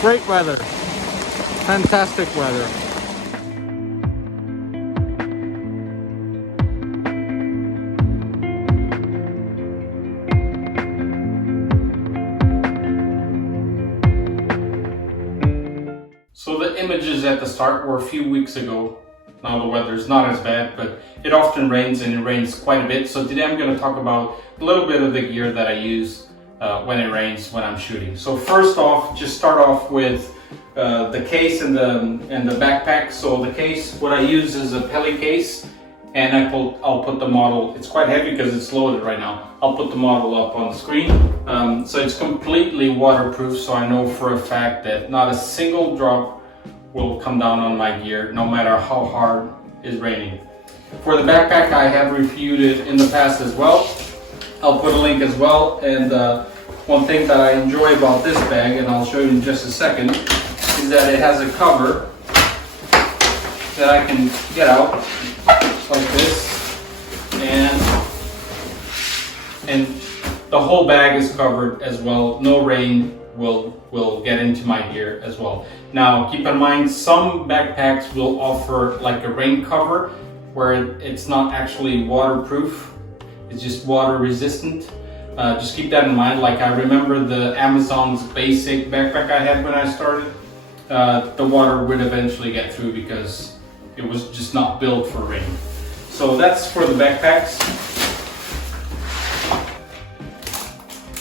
Great weather, fantastic weather. So the images at the start were a few weeks ago. Now the weather's not as bad, but it often rains, and it rains quite a bit. So today I'm going to talk about a little bit of the gear that I use when it rains, when I'm shooting. So first off, just start off with the case and the backpack. So the case, what I use is a Pelly case, and I'll put the model. It's quite heavy because it's loaded right now. I'll put the model up on the screen. So it's completely waterproof, so I know for a fact that not a single drop will come down on my gear, no matter how hard it's raining. For the backpack, I have reviewed it in the past as well. I'll put a link as well. And one thing that I enjoy about this bag, and I'll show you in just a second, is that it has a cover that I can get out like this, and the whole bag is covered as well. No rain will get into my gear as well. Now keep in mind, some backpacks will offer like a rain cover where it's not actually waterproof, it's just water resistant. Just keep that in mind. Like I remember the Amazon's basic backpack I had when I started, the water would eventually get through because it was just not built for rain. So that's for the backpacks.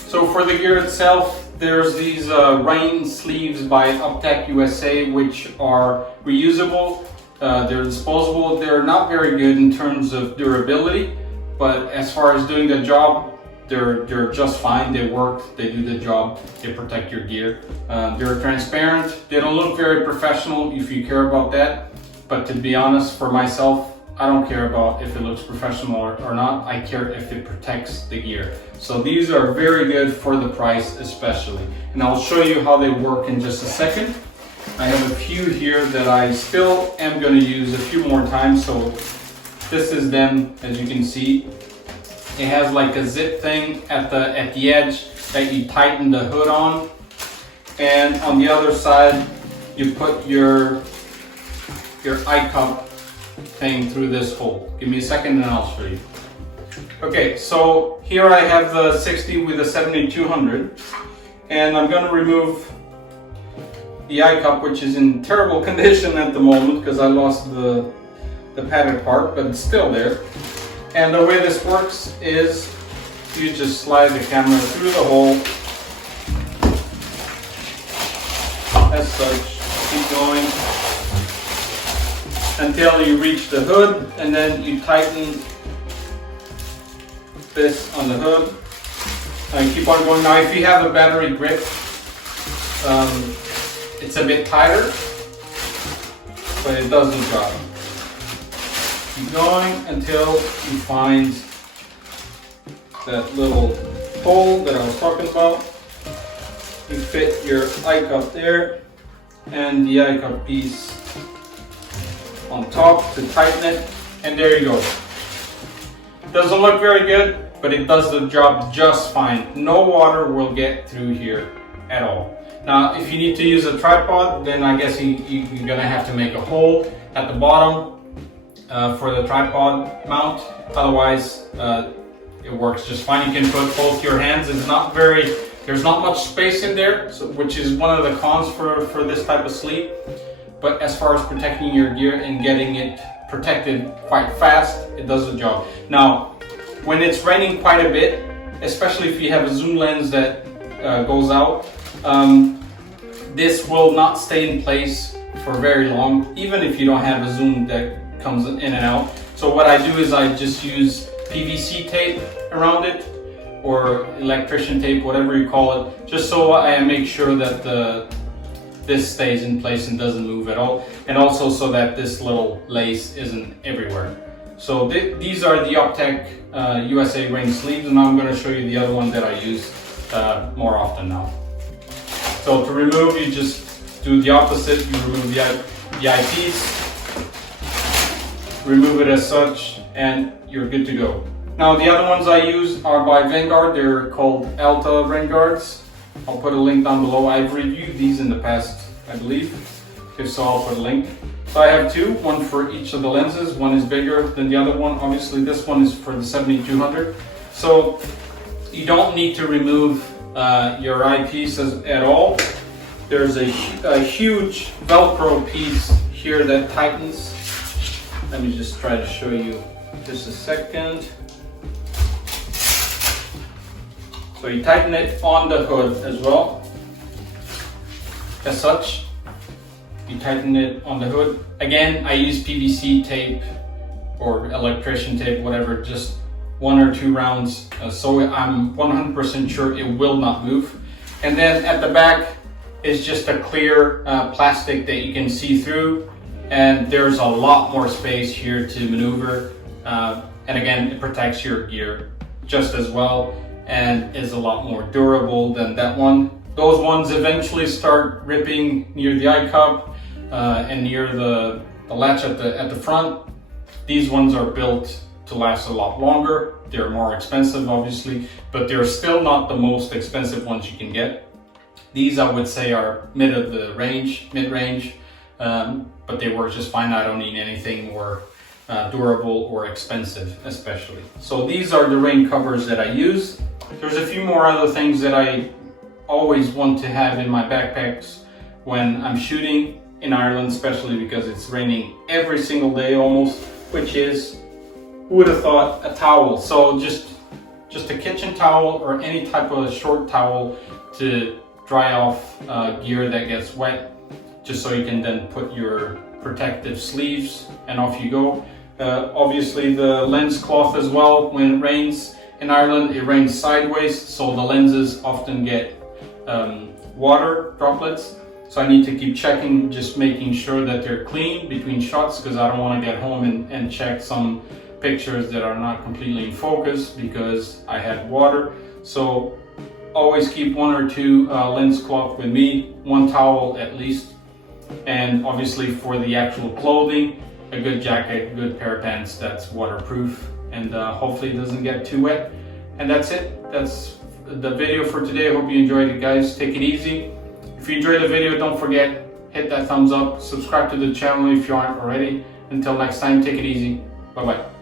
So for the gear itself, there's these rain sleeves by IS II USA, which are reusable. They're disposable. They're not very good in terms of durability, but as far as doing the job, they're just fine. They work, they do the job, they protect your gear. They're transparent. They don't look very professional if you care about that, but to be honest, for myself, I don't care about if it looks professional or not. I care if it protects the gear. So these are very good for the price especially. And I'll show you how they work in just a second. I have a few here that I still am going to use a few more times. So this is them, as you can see. It has like a zip thing at the edge that you tighten the hood on. And on the other side, you put your eye cup thing through this hole. Give me a second and I'll show you. Okay, so here I have the 60 with a 7200, and I'm going to remove the eye cup, which is in terrible condition at the moment because I lost the padded part, but it's still there. And the way this works is you just slide the camera through the hole as such. Keep going until you reach the hood, and then you tighten this on the hood and keep on going. Now if you have a battery grip, it's a bit tighter, but it does the job. Keep going until you find that little hole that I was talking about. You fit your eye cup there and the eye cup piece on top to tighten it, and there you go. Doesn't look very good, but it does the job just fine. No water will get through here at all. Now if you need to use a tripod, then I guess you're gonna have to make a hole at the bottom for the tripod mount. Otherwise it works just fine. You can put both your hands. There's not much space in there, so, which is one of the cons for this type of sleeve. But as far as protecting your gear and getting it protected quite fast, it does the job. Now, when it's raining quite a bit, especially if you have a zoom lens that goes out, this will not stay in place for very long, even if you don't have a zoom that comes in and out. So what I do is I just use PVC tape around it, or electrician tape, whatever you call it, just so I make sure that this stays in place and doesn't move at all, and also so that this little lace isn't everywhere. So these are the IS II USA rain sleeves, and I'm going to show you the other one that I use more often now. So to remove, you just do the opposite. You remove the eyepiece, remove it as such, and you're good to go. Now the other ones I use are by Vanguard. They're called Alta rain guards. I'll put a link down below. I've reviewed these in the past, I believe. If so, I'll put a link. So I have two, one for each of the lenses. One is bigger than the other one. Obviously this one is for the 7200. So you don't need to remove your eyepiece at all. There's a huge Velcro piece here that tightens. Let me just try to show you just a second. So you tighten it on the hood as well, as such. You tighten it on the hood. Again, I use PVC tape or electrician tape, whatever, just 1 or 2 rounds, so I'm 100% sure it will not move. And then at the back is just a clear plastic that you can see through, and there's a lot more space here to maneuver. And again, it protects your gear just as well and is a lot more durable than that one. Those ones eventually start ripping near the eye cup and near the latch at the front. These ones are built to last a lot longer. They're more expensive, obviously, but they're still not the most expensive ones you can get. These, I would say, are mid-range, but they work just fine. I don't need anything more durable or expensive, especially. So these are the rain covers that I use. There's a few more other things that I always want to have in my backpacks when I'm shooting in Ireland, especially because it's raining every single day almost, which is, who would have thought, a towel. So just a kitchen towel or any type of short towel to dry off gear that gets wet, just so you can then put your protective sleeves and off you go. Obviously the lens cloth as well. When it rains in Ireland, it rains sideways, so the lenses often get water droplets. So I need to keep checking, just making sure that they're clean between shots, because I don't want to get home and check some pictures that are not completely in focus because I had water. So always keep 1 or 2 lens cloth with me, 1 towel at least. And obviously for the actual clothing, a good jacket, good pair of pants that's waterproof and hopefully it doesn't get too wet. And that's it. That's the video for today. I hope you enjoyed it, guys. Take it easy. If you enjoyed the video, don't forget, hit that thumbs up, subscribe to the channel if you aren't already. Until next time, take it easy. Bye-bye.